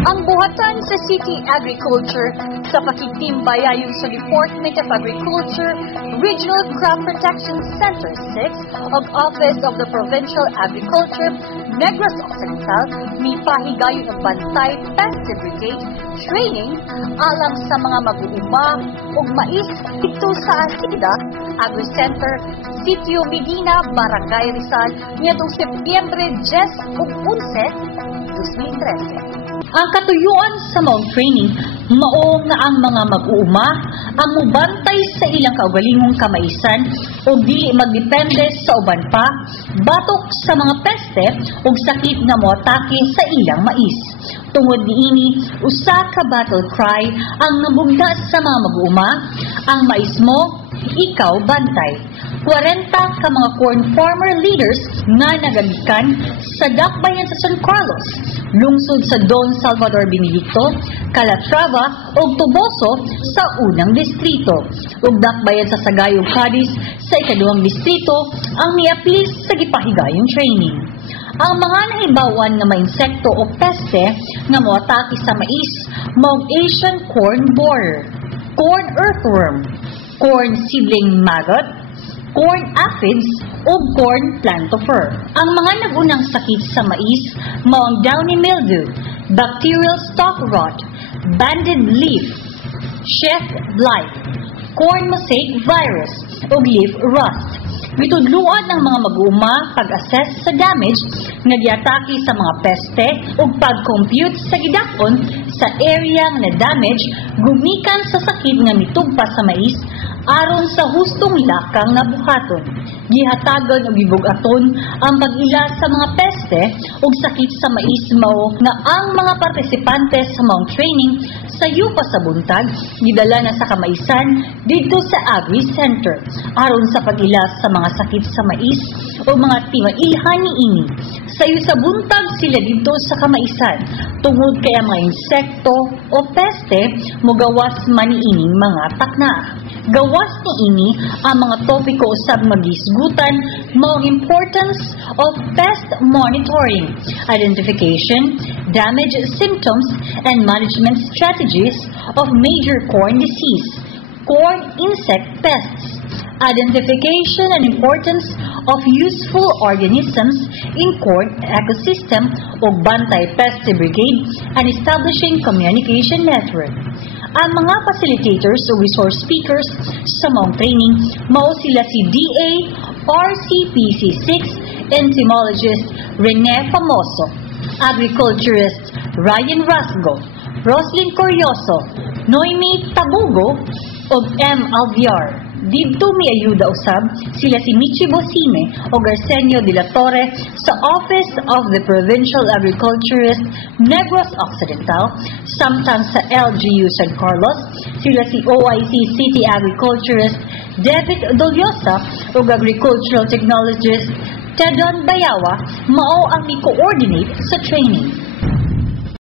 Ang buhatan sa City Agriculture sa pakiktimbayayon sa Department of Agriculture, Regional Crop Protection Center 6 of Office of the Provincial Agriculture, Negros Occidental, may pahigayon ng Bantay Pest Brigade training alang sa mga mag-uuma ug mais dito sa Sida Agri-Center, Sitio Medina, Barangay Rizal, nitong Setyembre 10 ug 11, 2013. Ang katuyuan sa Mount Training, mao nga ang mga mag-uuma ang mubantay sa ilang kaugalingong kamaisan o dili magdepende sa uban pa, batok sa mga peste o sakit na moatake sa ilang mais. Tungod niini, usa ka battle cry ang nabugda sa mga mag-uuma, ang mais mo, ikaw bantay. 40 ka mga corn farmer leaders nga nagagikan sa dakbayan sa San Carlos, lungsod sa Don Salvador Benedicto, Calatrava ug Toboso sa unang distrito, ug dakbayan sa Sagayog Cadiz sa ikaduhang distrito ang niaplis sa gipahigayong training. Ang mga naibawan nga mga insekto o peste nga moatake sa mais mao Asian corn borer, corn earthworm, corn seedling maggot, corn aphids o corn plantifer. Ang mga nagunang sakit sa mais mao ang downy mildew, bacterial stalk rot, banded leaf, chef blight, corn mosaic virus o leaf rust. Mitudluan ng mga mag-uuma pag-assess sa damage nga giatake sa mga peste ug pag-compute sa gidakon sa area nga na-damage gumikan sa sakit nga mitugpa sa mais aron sa hustong lakang nga buhaton. Gihatagan ug gibugaton ang pag-ila sa mga peste ug sakit sa mais mao nga ang mga partisipante sa Mount Training sa yupa sa buntag gidala na sa kamaisan didto sa Agri Center aron sa pag-ila sa mga sakit sa mais o mga timailhan niini. Sayo sa buntag sila didto sa kamaisan tungod kay ang mga insekto o peste mogawas man niining mga takna. Gawas niini ang mga topiko usab magisgutan mao ang importance of pest monitoring, identification, damage symptoms, and management strategies of major corn disease, corn insect pests, identification and importance of useful organisms in corn ecosystem o Bantay Pest Brigade, and establishing communication network. Ang mga facilitators o resource speakers sa Mount Training mao sila si DA RCPC 6 entomologist Rene Famoso, agriculturist Ryan Rasgo, Roslyn Corioso, Noemi Tabugo ug M. Alviar. Didto may ayuda usab sila si Michi Bosime o Arsenio de la Torre sa Office of the Provincial Agriculturist Negros Occidental, samtang sa LGU San Carlos sila si OIC City Agriculturist David Doliosa o Agricultural Technologist Tedon Bayawa mao ang mi-coordinate sa training.